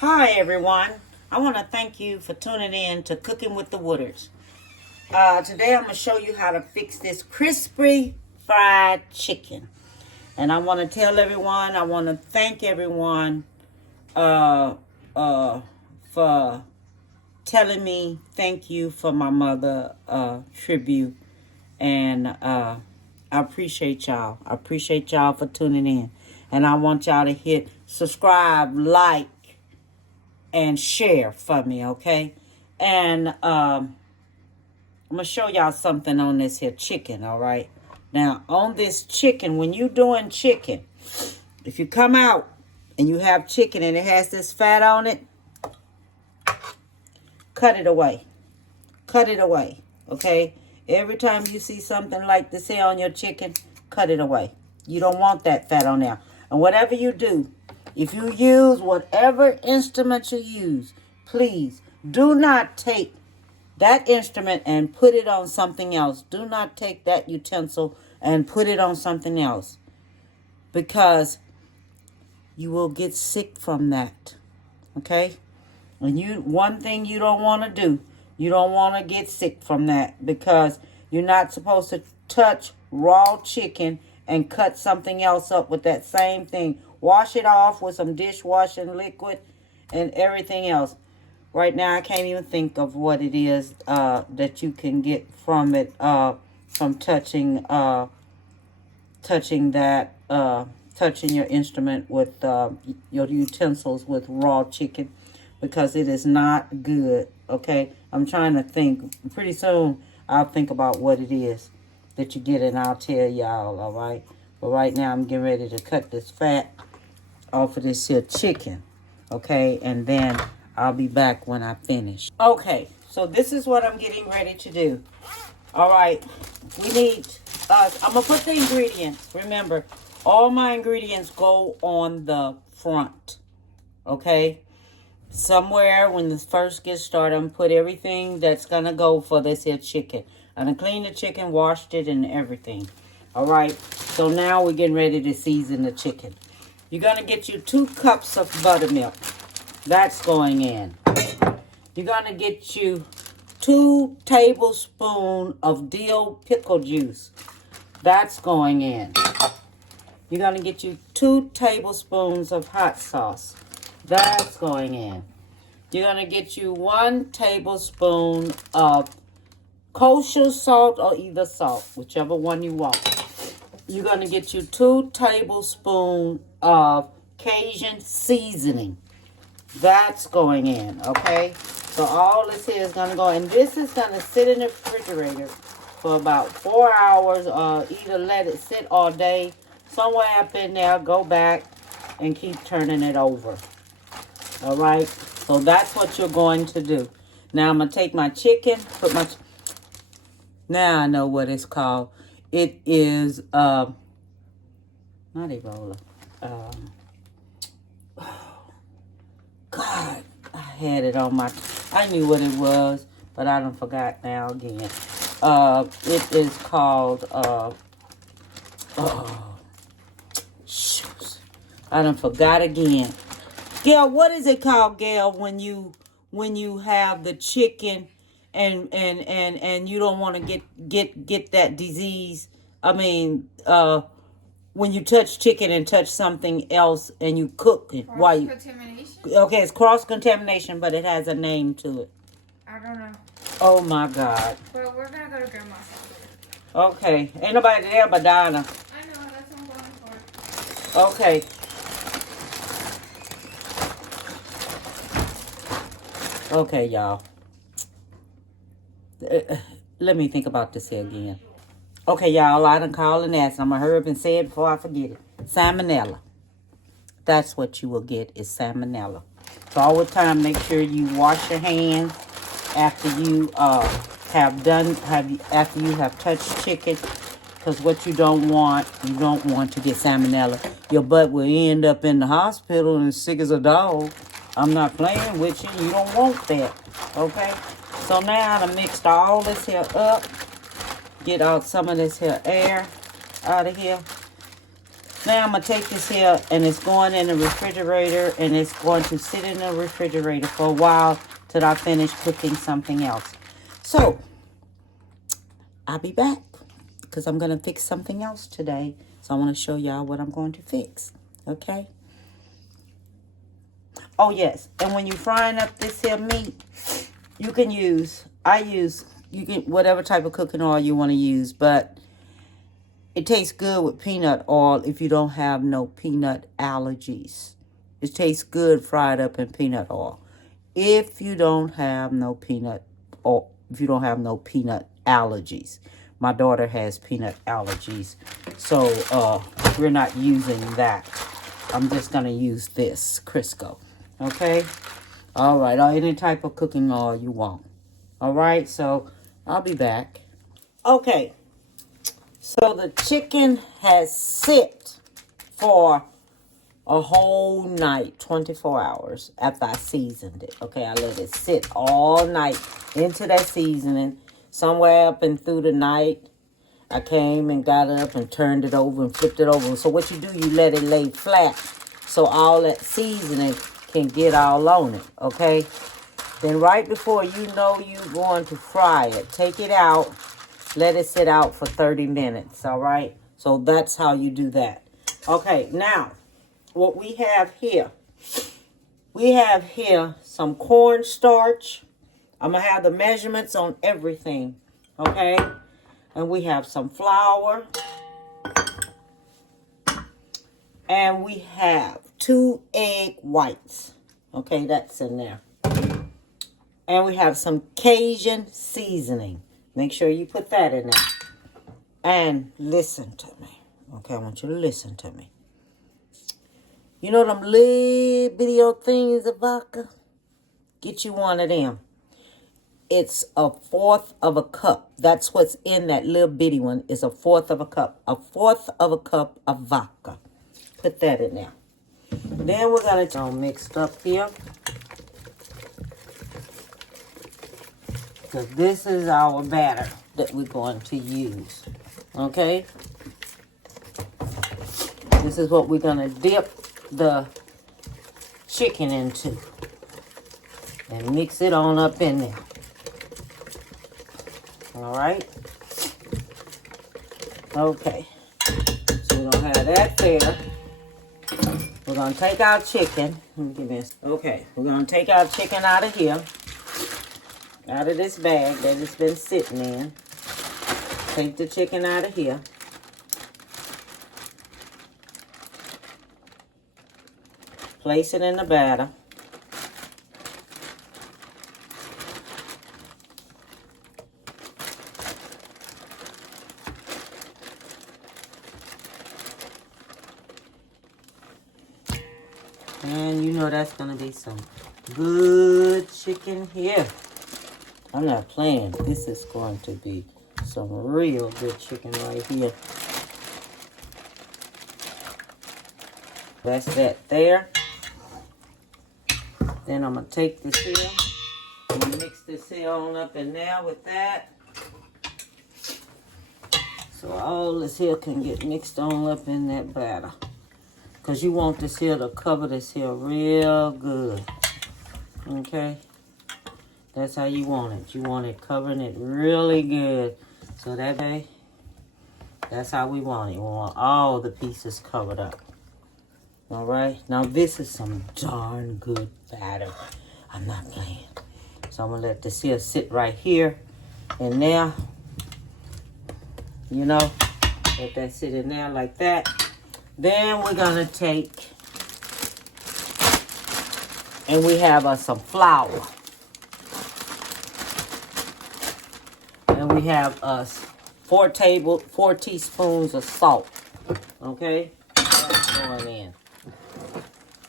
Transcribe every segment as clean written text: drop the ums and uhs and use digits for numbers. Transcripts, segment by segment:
Hi everyone. I want to thank you for tuning in to Cooking with the Woodards. Today I'm going to show you how to fix this crispy fried chicken. And I want to tell everyone, I want to thank everyone uh, for telling me thank you for my mother tribute. And I appreciate y'all. I appreciate y'all for tuning in. And I want y'all to hit subscribe, like, and share for me, okay? And I'm going to show y'all something on this here chicken, all right? Now, on this chicken, when you doing chicken, if you come out and you have chicken and it has this fat on it, cut it away. Cut it away, okay? Every time you see something like this here on your chicken, cut it away. You don't want that fat on there. And whatever you do, if you use whatever instrument you use, please do not take that instrument and put it on something else. Do not take that utensil and put it on something else, because you will get sick from that, okay? And one thing you don't want to do, you don't want to get sick from that, because you're not supposed to touch raw chicken and cut something else up with that same thing. Wash it off with some dishwashing liquid and everything else. Right now, I can't even think of what it is that you can get from it, from touching your instrument with your utensils with raw chicken, because it is not good, okay? I'm trying to think. Pretty soon, I'll think about what it is that you get, and I'll tell y'all, all right? But right now, I'm getting ready to cut this fat off of this here chicken, okay? And then I'll be back when I finish. Okay, so this is what I'm getting ready to do. All right, we need, I'm going to put the ingredients. Remember, all my ingredients go on the front, okay? Somewhere when this first gets started, I'm going to put everything that's going to go for this here chicken. I'm going to clean the chicken, washed it, and everything. All right, so now we're getting ready to season the chicken. You're going to get you 2 cups of buttermilk. That's going in. You're going to get you 2 tablespoons of dill pickle juice. That's going in. You're going to get you 2 tablespoons of hot sauce. That's going in. You're going to get you 1 tablespoon of kosher salt or either salt, whichever one you want. You're going to get you 2 tablespoons of Cajun seasoning. That's going in, okay? So all this here is going to go, and this is going to sit in the refrigerator for about 4 hours, or either let it sit all day, somewhere up in there, go back, and keep turning it over. All right? So that's what you're going to do. Now I'm going to take my chicken, now I know what it's called. It is, not Ebola. God, I had it on my, I knew what it was, but I done forgot now again. It is called, shoot, I done forgot again. Gail, what is it called, Gail, when you have the chicken and you don't want to get that disease? I mean, when you touch chicken and touch something else and you cook it. Cross-contamination? Okay, it's cross-contamination, but it has a name to it. I don't know. Oh, my God. But we're going to go to Grandma's house. Okay. Ain't nobody there but Donna. I know, that's what I'm going for. Okay. Okay, y'all. Let me think about this here again. Okay, y'all, I done called and asked. I'm going to hurry up and say it before I forget it. Salmonella. That's what you will get, is salmonella. So all the time, make sure you wash your hands after you after you have touched chicken. Because what you don't want to get salmonella. Your butt will end up in the hospital and sick as a dog. I'm not playing with you. You don't want that. Okay? So now I mixed all this here up. Get out some of this here air out of here. Now I'm going to take this here and it's going in the refrigerator and it's going to sit in the refrigerator for a while till I finish cooking something else. So, I'll be back because I'm going to fix something else today. So I want to show y'all what I'm going to fix. Okay? Oh, yes. And when you're frying up this here meat, you can use, you can, whatever type of cooking oil you want to use, but it tastes good with peanut oil if you don't have no peanut allergies. It tastes good fried up in peanut oil. If you don't have no peanut, or if you don't have no peanut allergies. My daughter has peanut allergies, so we're not using that. I'm just going to use this Crisco, okay? All right, or any type of cooking oil you want. All right, so I'll be back. Okay, so the chicken has sit for a whole night, 24 hours after I seasoned it. Okay, I let it sit all night into that seasoning. Somewhere up and through the night, I came and got up and turned it over and flipped it over. So what you do, you let it lay flat so all that seasoning can get all on it, okay? Then right before you know you're going to fry it, take it out, let it sit out for 30 minutes, all right? So that's how you do that. Okay, now, what we have here some cornstarch. I'm going to have the measurements on everything, okay? And we have some flour. And we have 2 egg whites. Okay, that's in there. And we have some Cajun seasoning. Make sure you put that in there. And listen to me. Okay, I want you to listen to me. You know them little video things of vodka? Get you one of them. It's 1/4 of a cup. That's what's in that little bitty one. It's 1/4 of a cup. 1/4 of a cup of vodka. Put that in there. Then we're going to mixed up here. Because this is our batter that we're going to use. Okay? This is what we're going to dip the chicken into. And mix it on up in there. All right. Okay. So we're going to have that there. We're going to take our chicken. Let me give this. Okay. We're going to take our chicken out of here. Out of this bag that it's been sitting in. Take the chicken out of here. Place it in the batter. And you know that's going to be some good chicken here. I'm not playing. This is going to be some real good chicken right here. That's that there. Then I'm going to take this here. I'm going to mix this here on up in there with that. So all this here can get mixed on up in that batter. Because you want this here to cover this here real good. Okay? That's how you want it. You want it covering it really good. So that way, that's how we want it. We want all the pieces covered up. Alright? Now this is some darn good batter. I'm not playing. So I'm going to let this here sit right here. And now, you know, let that sit in there like that. Then we're going to take, and we have some flour. And we have 4 teaspoons of salt. Okay? That's going in.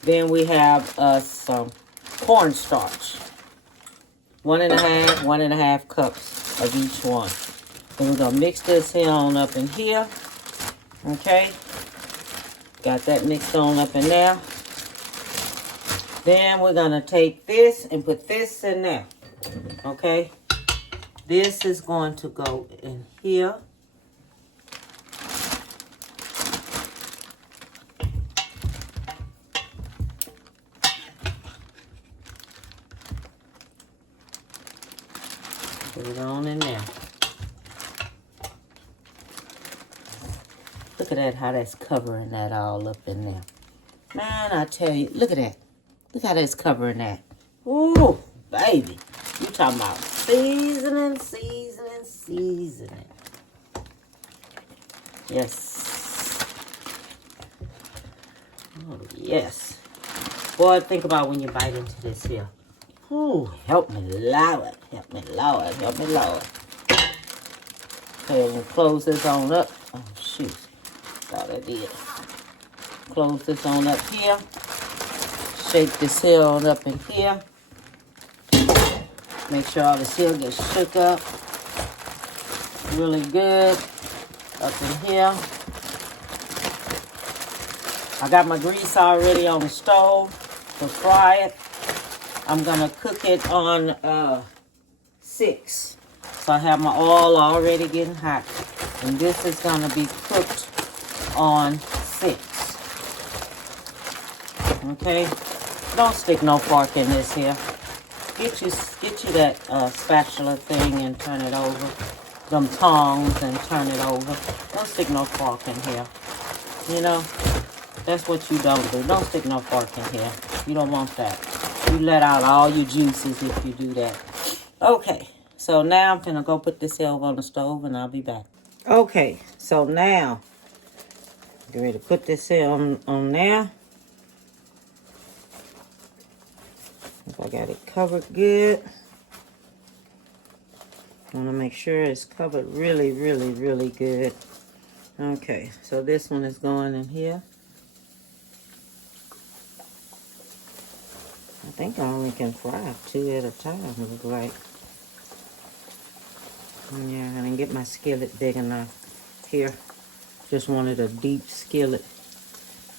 Then we have some cornstarch. 1.5 cups of each one. And we're going to mix this here on up in here. Okay? Got that mixed on up in there. Then we're going to take this and put this in there. Okay? This is going to go in here. Put it on in there. Look at that, how that's covering that all up in there. Man, I tell you, look at that. Look how that's covering that. Ooh, baby. You talking about seasoning, seasoning, seasoning. Yes. Oh, yes. Boy, think about when you bite into this here. Ooh, help me, Lord. Help me, Lord. Help me, Lord. Okay, we'll close this on up. Oh, shoot. Thought I did. Close this on up here. Shake this here on up in here. Make sure all this here gets shook up. Really good. Up in here. I got my grease already on the stove to fry it. I'm going to cook it on 6. So I have my oil already getting hot. And this is going to be cooked on 6. Okay? Don't stick no fork in this here. Get you that spatula thing and turn it over. Them tongs and turn it over. Don't stick no fork in here. You know? That's what you don't do. Don't stick no fork in here. You don't want that. You let out all your juices if you do that. Okay. So now I'm going to go put this here over on the stove and I'll be back. Okay. So now, get ready to put this here on there. If I got it covered good. I want to make sure it's covered really, really, really good. Okay. So this one is going in here. I think I only can fry 2 at a time, look like. Yeah, I didn't get my skillet big enough here. Just wanted a deep skillet.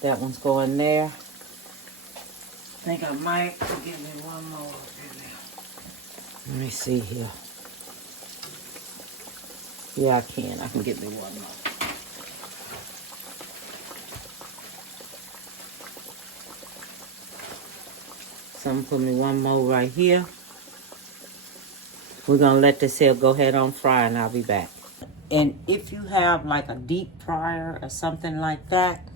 That one's going there. I think I might give me one more. Let me see here. Yeah, I can. I can get me one more. So I'm gonna put me one more right here. We're gonna let this here go ahead on fry and I'll be back. And if you have like a deep fryer or something like that,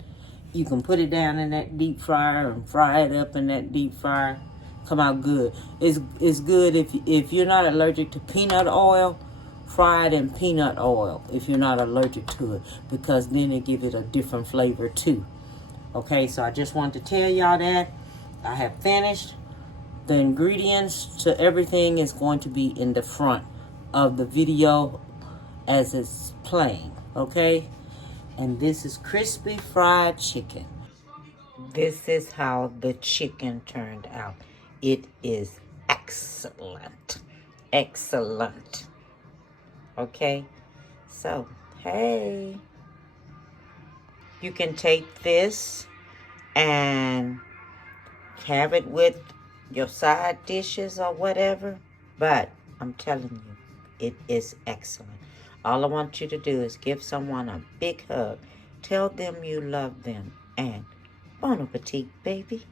you can put it down in that deep fryer and fry it up in that deep fryer. Come out good. It's good if you're not allergic to peanut oil, fry it in peanut oil if you're not allergic to it, because then it gives it a different flavor too. Okay, so I just wanted to tell y'all that. I have finished. The ingredients to everything is going to be in the front of the video as it's playing, okay? And this is crispy fried chicken. This is how the chicken turned out. It is excellent. Excellent. Okay? So, hey. You can take this and have it with your side dishes or whatever. But I'm telling you, it is excellent. All I want you to do is give someone a big hug. Tell them you love them. And bon appetit, baby.